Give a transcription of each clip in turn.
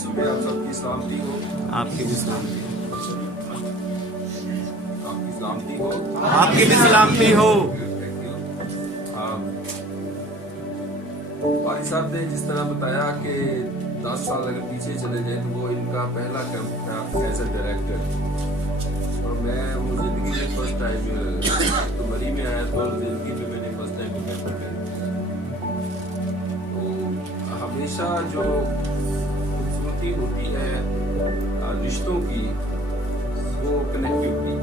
सुबह आप सबकी सलामती हो। आपकी भी सलामती हो। आपकी सलामती हो। आपकी भी सलामती हो। भाई साहब ने जिस तरह बताया कि 10 साल अगर पीछे चले जाए तो वो इनका पहला कैंप था एज ए डायरेक्टर। और मैं वो जिंदगी में फर्स्ट टाइम तो मरी में आया तो जिंदगी में मैंने फर्स्ट टाइम कैंप किया। तो हमेशा जो खूबसूरती होती है रिश्तों की, वो कनेक्टिविटी,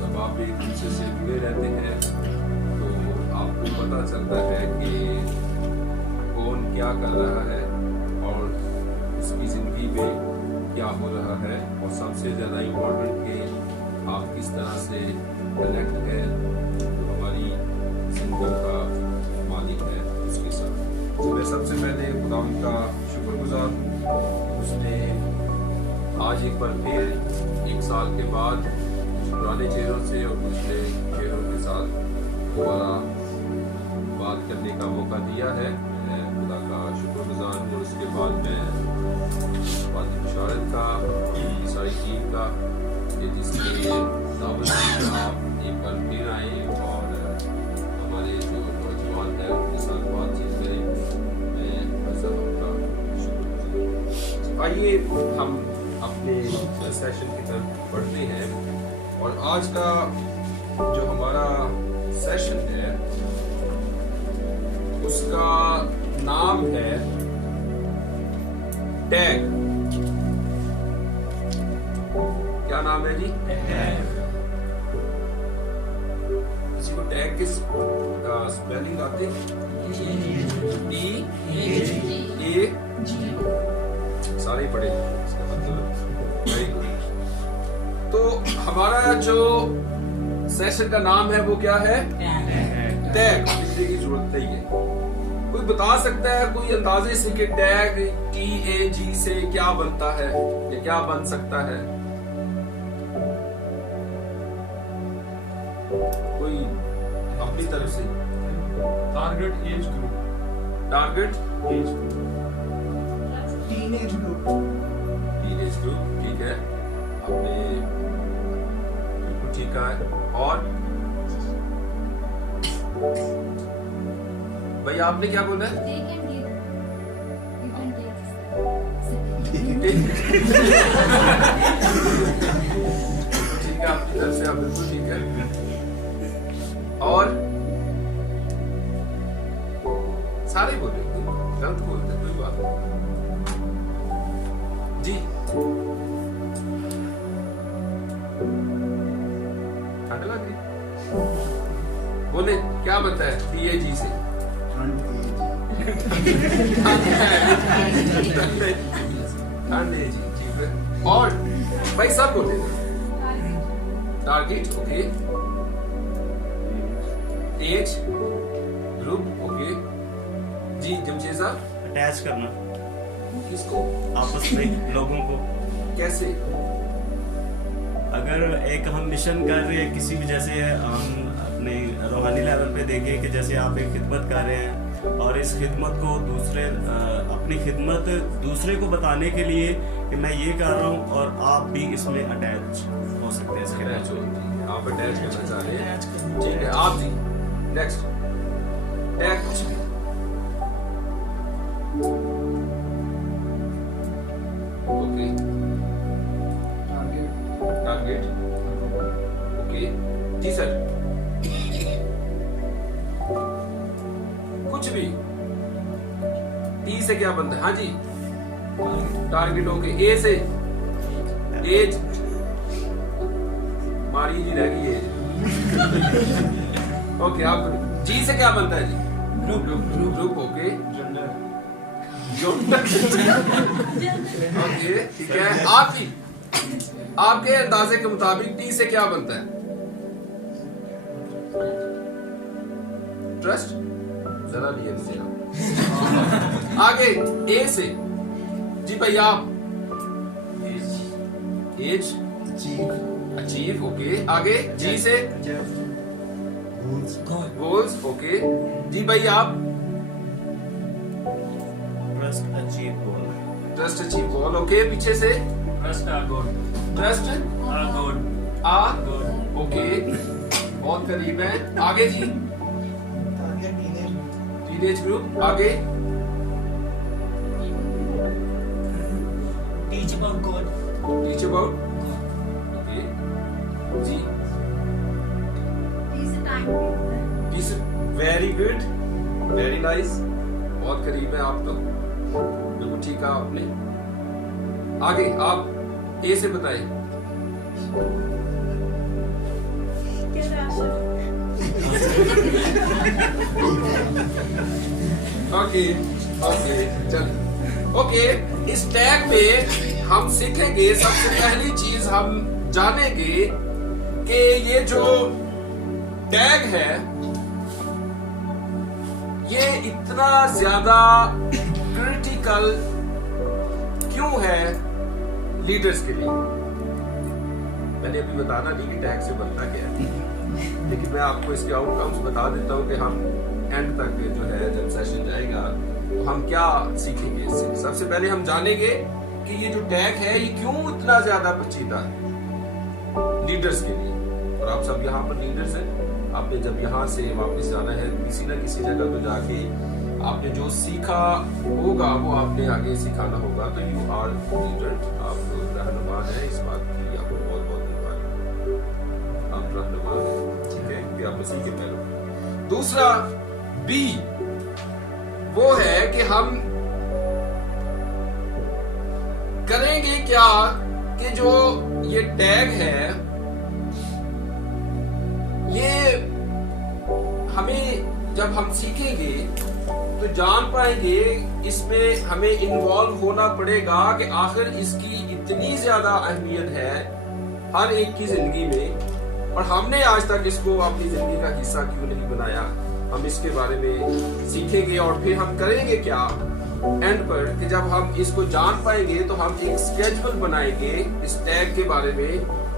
जब आप एक दूसरे से जुड़े रहते हैं तो आपको पता चलता है कि कौन क्या कर रहा है और उसकी ज़िंदगी में क्या हो रहा है, और सबसे ज़्यादा इम्पोर्टेंट कि आप किस तरह से कनेक्ट है जो हमारी ज़िंदगी का मालिक है उसके साथ। तो मैं सबसे पहले खुदा का शुक्रगुजार हूँ, उसने आज एक बार फिर 1 साल के बाद पुराने चेहरों से और दूसरे चेहरों के साथ दोबारा बात करने का मौका दिया है। मैं खुदा का शुक्रगुजार हूँ। और उसके बाद मैं वादी मुशारत का, सारी टीम का, कि जिसके दावत से आप एक बार फिर आए और हमारे जो नौजवान हैं उनके साथ बातचीत करें। मैं सब आपका शुक्रगुजार। आइए हम अपने सेशन की तरफ बढ़ते हैं। और आज का जो हमारा सेशन है उसका नाम है टैग। क्या नाम है जी? टैग। किसी को टैग की स्पेलिंग आती है? E सारे पढ़े, इसका मतलब वेरी गुड। तो हमारा जो सेशन का नाम है वो क्या है? टैग। लिखने की जरूरत नहीं है। कोई बता सकता है कोई अंदाजे से कि टैग TAG से क्या बनता है या क्या बन सकता है? कोई अपनी तरफ से? Target age group. Target age group. Teenage group. Teenage group, ठीक है, आपने बिल्कुल ठीक है। और भाई आपने क्या बोला है? ठीक है, आपकी तरफ से आप बिल्कुल ठीक है। और सारे बोले, गलत बोलते कोई बात नहीं जी। ठंड लग रही? बोले क्या बनता है TAG से? ठंड है जी, ठीक है। और भाई सब बोले target, okay, age group, okay जी। जमशेद साहब, अटैच करना किसको? आपस में लोगों को। कैसे? अगर एक हम मिशन कर रहे हैं किसी भी, जैसे हम अपने रूहानी लेवल पे देखें कि जैसे आप एक खिदमत कर रहे हैं और इस खिदमत को दूसरे अपनी खिदमत दूसरे को बताने के लिए कि मैं ये कर रहा हूँ, और आप भी इसमें अटैच हो सकते हैं इसके अटैच लिए। हो, आप अटैच करना चाह रहे हैं, ठीक है। आप जी नेक्स्ट टैग कुछ भी ओके। टारगेट ओके जी सर। कुछ भी टी से क्या बनता है? हाँ जी, टारगेट ओके। ए से एज, मारी जी रह गई एज ओके। आप जी से क्या बनता है जी? Group okay. ओके ठीक है। आप जी आपके अंदाजे के मुताबिक टी से क्या बनता है? ट्रस्ट जरा नहीं से आप आगे ए से जी भाई आप एज अचीव, ओके। आगे जी से गोल्स, ओके जी। भाई आप trust achieve goal, trust achieve goal, okay. पीछे से Trust our God. Trust Our God. आ, ओके, बहुत करीब है। आगे जी टारगेट टीनेज ग्रुप, आगे teach about God. Teach about, okay जी। Peace, very good, very nice, बहुत करीब है आप तो, बिल्कुल ठीक है आपने। आगे आप ए से बताएं। ओके ओके चल, ओके। इस टैग में हम सीखेंगे, सबसे पहली चीज हम जानेंगे कि ये जो टैग है ये इतना ज्यादा क्रिटिकल क्यों है लीडर्स के लिए। मैंने अभी बताना नहीं कि टैग से बनता क्या है, लेकिन मैं आपको इसके आउटकम्स बता देता हूं कि हम एंड तक जो है जब सेशन जाएगा तो हम क्या सीखेंगे इससे। सबसे पहले हम जानेंगे कि ये जो टैग है ये क्यों इतना ज्यादा पेचीदा है लीडर्स के लिए। और आप सब यहाँ पर लीडर्स हैं, आपने जब यहाँ से वापस जाना है किसी न किसी जगह तो जाके आपने जो सीखा होगा वो आपने आगे सिखाना होगा। तो यू आर लीडर, आप रहनुमा है, इस बात की आपको बहुत बहुत धन्यवाद। आप रहनुमा है, ठीक है, कि आप मसीह के पैरों। दूसरा बी वो है कि हम करेंगे क्या कि जो ये टैग है ये हमें जब हम सीखेंगे तो जान पाएंगे, इसमें हमें इन्वॉल्व होना पड़ेगा कि आखिर इसकी इतनी ज्यादा अहमियत है हर एक की जिंदगी में, और हमने आज तक इसको अपनी जिंदगी का हिस्सा क्यों नहीं बनाया। हम इसके बारे में सीखेंगे और फिर हम करेंगे क्या एंड पर कि जब हम इसको जान पाएंगे तो हम एक स्केड्यूल बनाएंगे इस टैग के बारे में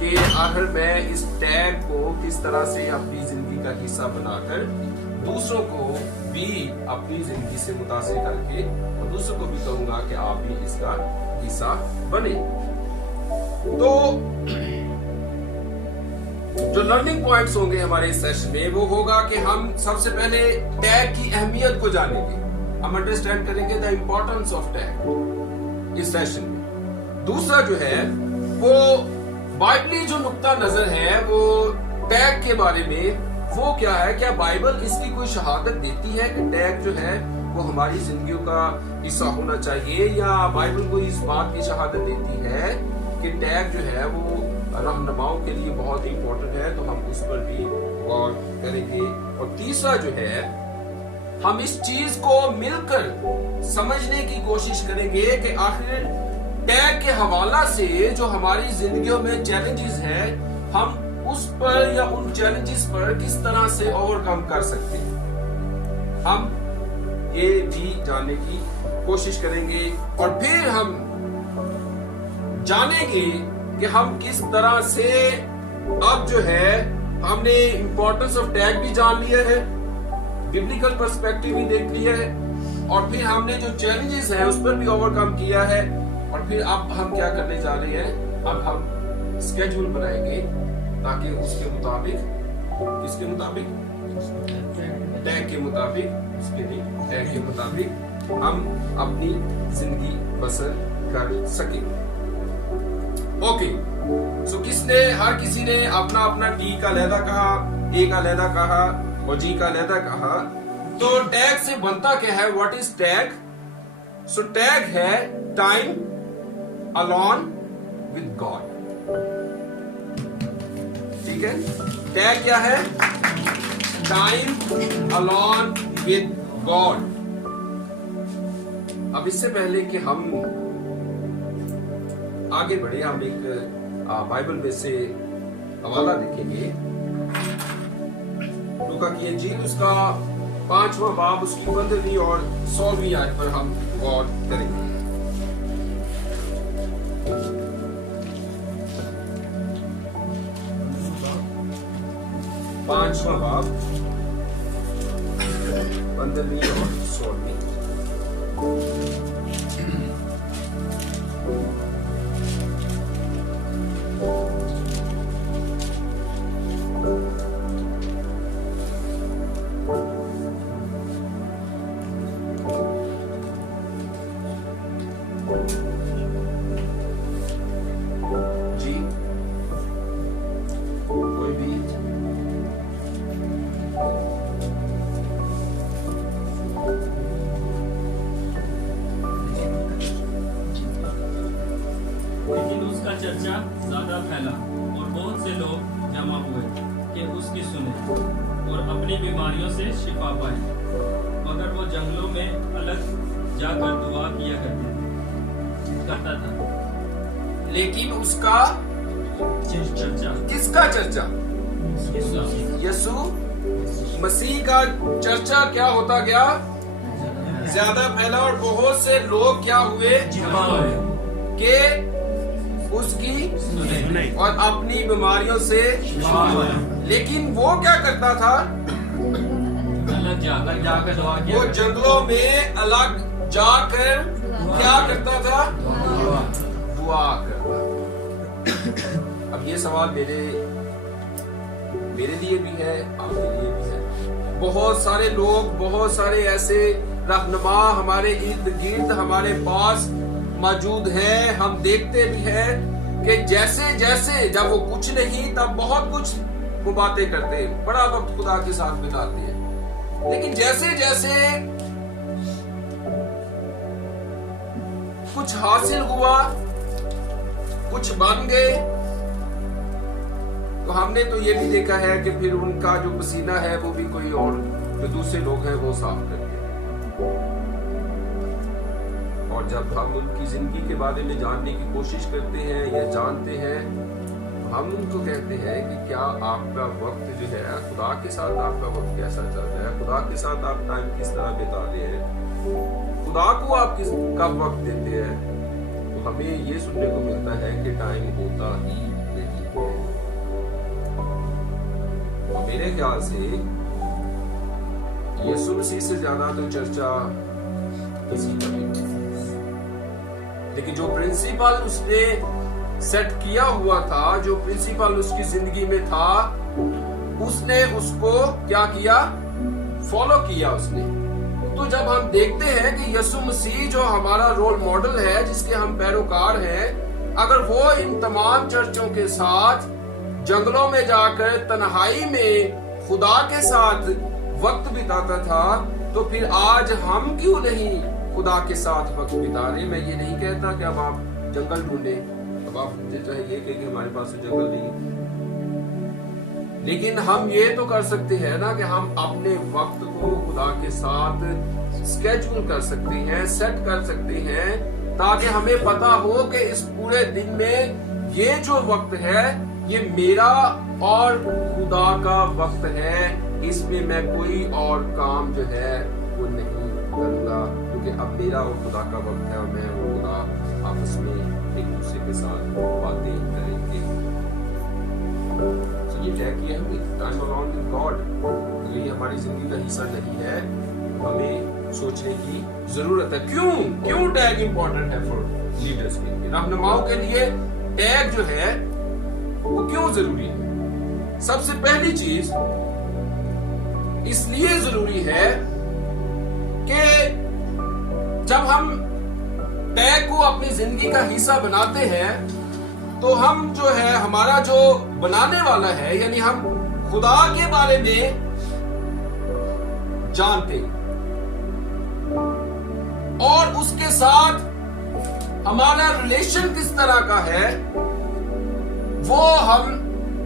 कि आखिर मैं इस टैग को किस तरह से अपनी जिंदगी का हिस्सा बनाकर दूसरों को भी अपनी जिंदगी से मुतासिर करके और दूसरों को भी कहूंगा कि आप भी इसका हिस्सा बने। तो जो लर्निंग पॉइंट्स होंगे हमारे इस सेशन में वो होगा कि हम सबसे पहले टैग की अहमियत को जानेंगे, हम अंडरस्टैंड करेंगे द इम्पोर्टेंस ऑफ टैग इस सेशन में। दूसरा जो है वो बाइबली जो नुक्ता नजर है वो टैग के बारे में वो क्या है, क्या बाइबल इसकी कोई शहादत देती है कि टैग जो है वो हमारी जिंदगियों का हिस्सा होना चाहिए, या बाइबल को इस बात की शहादत देती है कि टैग जो है वो रहनुमाओं के लिए बहुत इंपॉर्टेंट है। तो हम उस पर भी गौर करेंगे। और तीसरा जो है हम इस चीज को मिलकर समझने की कोशिश करेंगे कि आखिर टैग के हवाला से जो हमारी जिंदगियों में चैलेंजेस है हम उस पर या उन चैलेंजेस पर किस तरह से ओवरकम कर सकते हैं, हम ये भी जानने की कोशिश करेंगे। और फिर हम जानेंगे कि हम किस तरह से अब जो है हमने इंपॉर्टेंस ऑफ टैग भी जान लिया है, बिब्लिकल पर्सपेक्टिव भी देख लिया है, और फिर हमने जो चैलेंजेस हैं उस पर भी ओवरकम किया है। और फिर अब हम क्या करने जा रहे हैं, अब हम स्केड्यूल बनाएंगे ताकि उसके मुताबिक, किसके मुताबिक, टैग के मुताबिक, उसके नहीं टैग के मुताबिक हम अपनी जिंदगी बसर कर सके। ओके, सो किसने, हर किसी ने अपना अपना टी का अलहदा कहा, ए का अलहदा कहा और जी का अलहदा कहा। तो टैग से बनता क्या है, what is tag? So tag है टाइम अलोन विद गॉड। ठीक है, टैग क्या है? Time alone with God. अब इससे पहले कि हम आगे बढ़े हम एक बाइबल में से हवाला देखेंगे। लूका की इंजील उसका 5वां बाब उसकी 15वीं और 16वीं आयत पर हम गौर करेंगे। 5वां बाब 15वीं और 16वीं। जी कोई भी लेकिन उसका चर्चा ज्यादा फैला और बहुत से लोग जमा हुए कि उसकी सुने और अपनी बीमारियों से शिफा पाए। मगर वो जंगलों में अलग जाकर दुआ किया करता था। लेकिन उसका चर्चा किसका चर्चा? यीशु मसीह का चर्चा क्या होता गया? ज्यादा फैला और बहुत से लोग क्या हुए? जमा हुए के उसकी सुने और अपनी बीमारियों से। शिफा पाए। लेकिन वो क्या करता था? अलग जाकर दुआ किया वो जंगलों में अलग जाकर क्या करता था? दुआ करता। अब ये सवाल मेरे लिए भी है, आपके लिए भी है। बहुत सारे लोग, बहुत सारे ऐसे रहनुमा हमारे इर्द गिर्द हमारे पास मौजूद हैं। हम देखते भी हैं कि जैसे जैसे जब वो कुछ नहीं तब बहुत कुछ वो बातें करते हैं, बड़ा वक्त खुदा के साथ बिताते हैं। लेकिन जैसे जैसे कुछ हासिल हुआ, कुछ बन गए, तो हमने तो ये भी देखा है कि फिर उनका जो पसीना है वो भी कोई और जो दूसरे लोग हैं वो साफ करते हैं। और जब हम उनकी जिंदगी के बारे में जानने की कोशिश करते हैं या जानते हैं, तो हम उनको कहते हैं कि क्या आपका वक्त जो है खुदा के साथ, आपका वक्त कैसा चल रहा है? खुदा के साथ आप टाइम किस तरह बिता रहे हैं? खुदा को आप कब वक्त देते हैं? तो हमें ये सुनने को मिलता है कि टाइम होता ही नहीं है। और मेरे ख्याल से यीशु मसीह से ज्यादा तो चर्चा किसी का भी नहीं। लेकिन जो प्रिंसिपल उसने सेट किया हुआ था, जो प्रिंसिपल उसकी जिंदगी में था, उसने उसको क्या किया? फॉलो किया उसने। तो जब हम देखते हैं कि यीशु मसीह जो हमारा रोल मॉडल है, जिसके हम पैरोकार हैं, अगर वो इन तमाम चर्चों के साथ जंगलों में जाकर तन्हाई में खुदा के साथ वक्त बिताता था, तो फिर आज हम क्यों नहीं खुदा के साथ वक्त बिता रहे? मैं ये नहीं कहता कि अब आप जंगल ढूंढे, अब आप चाहे ये कहें कि हमारे पास तो जंगल नहीं, लेकिन हम ये तो कर सकते हैं ना कि हम अपने वक्त को खुदा के साथ स्केड्यूल कर सकते हैं, सेट कर सकते हैं, ताकि हमें पता हो कि इस पूरे दिन में ये जो वक्त है ये मेरा और खुदा का वक्त है। इसमें मैं कोई और काम जो है वो नहीं करूंगा, क्योंकि अब मेरा और खुदा का वक्त है और मैं और खुदा आपस में एक दूसरे के साथ बातें करेंगे। तो ये तय किया है टाइम अराउंड विद गॉड। अगर ये हमारी जिंदगी का हिस्सा नहीं है, हमें सोचने की जरूरत है। क्यों टैग इंपॉर्टेंट है फॉर लीडर्स के लिए, रहनुमाओं के लिए टैग जो है वो क्यों जरूरी है? सबसे पहली चीज इसलिए जरूरी है कि जब हम टैग को अपनी जिंदगी का हिस्सा बनाते हैं, तो हम जो है हमारा जो बनाने वाला है, यानी हम खुदा के बारे में जानते और उसके साथ हमारा रिलेशन किस तरह का है, वो हम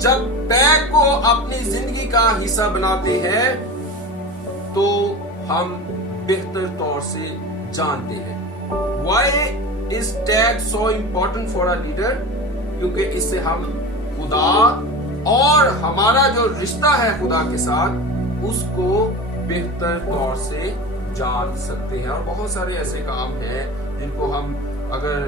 जब टैग को अपनी जिंदगी का हिस्सा बनाते हैं तो हम बेहतर तौर से जानते हैं। Why is tag so important for a leader? क्योंकि इससे हम खुदा और हमारा जो रिश्ता है खुदा के साथ उसको बेहतर तौर से जान सकते हैं। और बहुत सारे ऐसे काम हैं जिनको हम अगर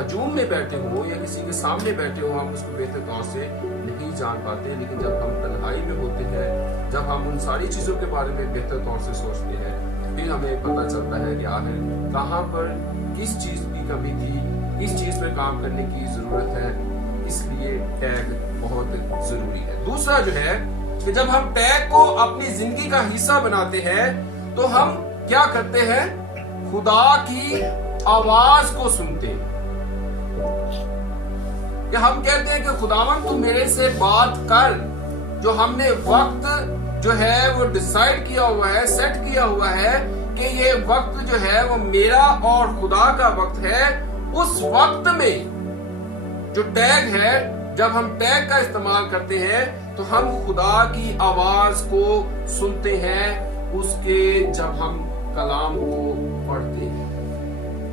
हजूम में बैठे हों या किसी के सामने बैठे हों, हम उसको बेहतर तौर से नहीं जान पाते। लेकिन जब हम तन्हाई में होते हैं, जब हम उन सारी चीजों के बारे में बेहतर तौर से सोचते हैं, फिर हमें पता चलता है कि आखिर कहाँ पर किस चीज की कमी थी, किस चीज पे काम करने की जरूरत है। इसलिए टैग बहुत जरूरी है। दूसरा जो है कि जब हम टैग को अपनी जिंदगी का हिस्सा बनाते हैं तो हम क्या करते हैं, खुदा की आवाज को सुनते हैं। कि हम कहते हैं कि खुदावन तू मेरे से बात कर। जो हमने वक्त जो है वो डिसाइड किया हुआ है, सेट किया हुआ है कि ये वक्त जो है वो मेरा और खुदा का वक्त है, उस वक्त में जो टैग है, जब हम टैग का इस्तेमाल करते हैं तो हम खुदा की आवाज को सुनते हैं। उसके जब हम कलाम को पढ़ते हैं,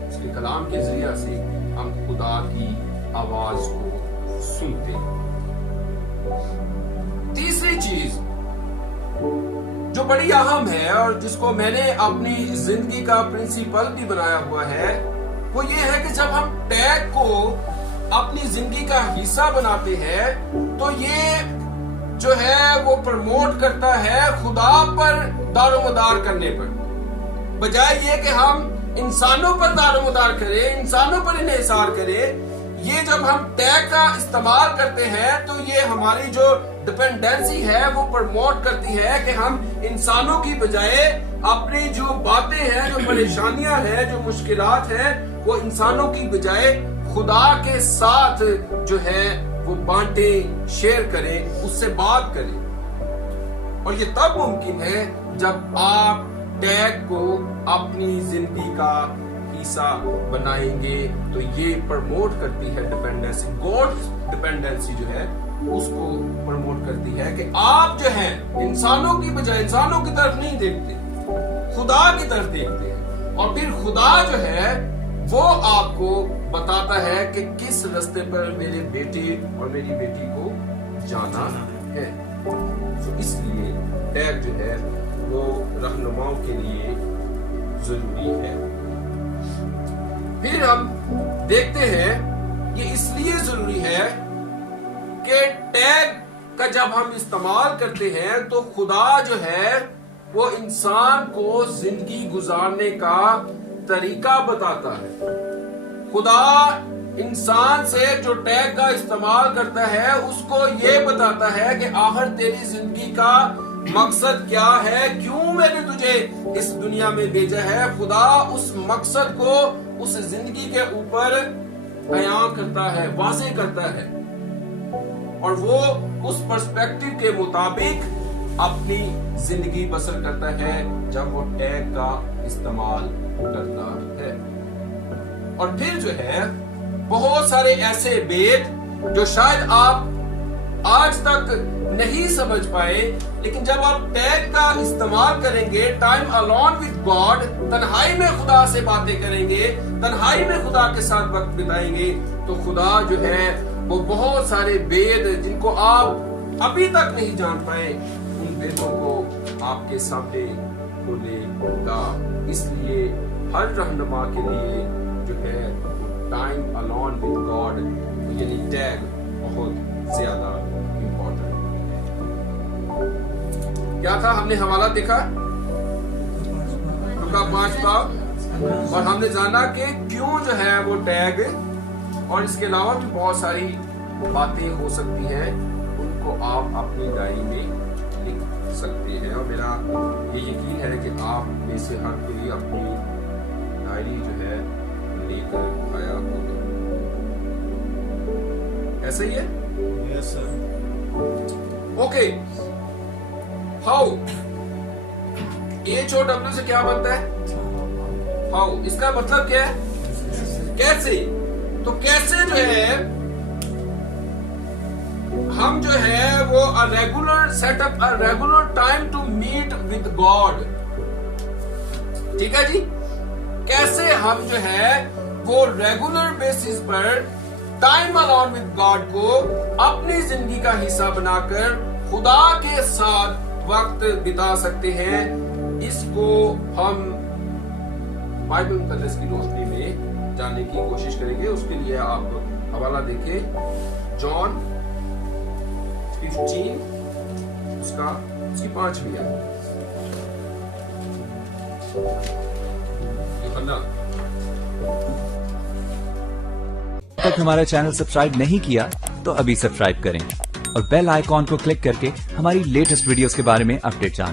उसके कलाम के जरिए से हम खुदा की आवाज को सुनते हैं। तीसरी चीज जो बड़ी अहम है और जिसको मैंने अपनी जिंदगी का प्रिंसिपल भी बनाया हुआ है, वो ये है कि जब हम टैग को अपनी जिंदगी का हिस्सा बनाते हैं तो ये जो है वो प्रमोट करता है खुदा पर दारोमदार करने पर, बजाय ये कि हम इंसानों पर दारोमदार करें, इंसानों पर इन्हिसार करें। ये जब हम टैग का इस्तेमाल करते हैं तो ये हमारी जो डिपेंडेंसी है वो प्रमोट करती है कि हम इंसानों की बजाय अपनी जो बातें हैं, जो परेशानियां हैं, जो मुश्किलात हैं, वो इंसानों की बजाय खुदा के साथ जो है वो बांटे, शेयर करें, उससे बात करें। और ये तब मुमकिन है जब आप टैग को अपनी जिंदगी का हिस्सा बनाएंगे। तो ये प्रमोट करती है डिपेंडेंसी, गॉड डिपेंडेंसी जो है उसको प्रमोट करती है कि आप जो है इंसानों की बजाय इंसानों की तरफ नहीं देखते, खुदा की तरफ देखते हैं। और फिर खुदा जो है वो आपको बताता है कि किस रास्ते पर मेरे बेटे और मेरी बेटी को जाना है। तो इसलिए टैग जो है वो रहनुमाओं के लिए जरूरी है। फिर हम देखते हैं ये इसलिए जरूरी है कि टैग का जब हम इस्तेमाल करते हैं तो खुदा जो है वो इंसान को जिंदगी गुजारने का तरीका बताता है। खुदा इंसान से जो टैग का इस्तेमाल करता है उसको ये बताता है कि आखिर तेरी जिंदगी का मकसद क्या है, क्यों मैंने तुझे इस दुनिया में भेजा है। खुदा उस मकसद को उस जिंदगी के ऊपर बयान करता है, वाज़ेह करता है, और वो उस पर्सपेक्टिव के मुताबिक अपनी जिंदगी बसर करता है जब वो टैग का इस्तेमाल करता है। और फिर जो है बहुत सारे ऐसे भेद जो शायद आप आज तक नहीं समझ पाए, लेकिन जब आप टैग का इस्तेमाल करेंगे, टाइम अलोन विद गॉड, तन्हाई में खुदा से बातें करेंगे, तन्हाई में खुदा के साथ वक्त बिताएंगे, तो खुदा जो है वो बहुत सारे भेद जिनको आप अभी तक नहीं जान पाए, उन भेदों को आपके सामने खोलेगा। इसलिए हर रहनुमा के लिए जो है टाइम अलोन विद गॉड यानी टैग बहुत ज्यादा इम्पोर्टेंट है। क्या था, हमने हवाला देखा लूका 5 बाब, और हमने जाना कि क्यों जो है वो टैग, और इसके अलावा भी बहुत सारी बातें हो सकती हैं, उनको आप अपनी डायरी में लिख सकते हैं। और मेरा ये यकीन है कि आप में से हर कोई अपनी डायरी जो है लेकर आया होगा। ऐसा ही है? Yes sir. Okay, how, HOW से क्या बनता है? हाउ, इसका मतलब क्या है? कैसे? तो कैसे जो है हम जो है वो regular setup, regular time to meet with God. ठीक है जी, कैसे हम जो है वो रेगुलर बेसिस पर टाइम अलोन विद गॉड को अपनी जिंदगी का हिस्सा बनाकर खुदा के साथ वक्त बिता सकते हैं। इसको हम बाइबल मुकद्दस की रोशनी में जानने की कोशिश करेंगे। उसके लिए आप हवाला देखिए जॉन 15 उसकी 5वीं आयत। यूहन्ना तक हमारा चैनल सब्सक्राइब नहीं किया तो अभी सब्सक्राइब करें और बेल आइकॉन को क्लिक करके हमारी लेटेस्ट वीडियोस के बारे में अपडेट जानें।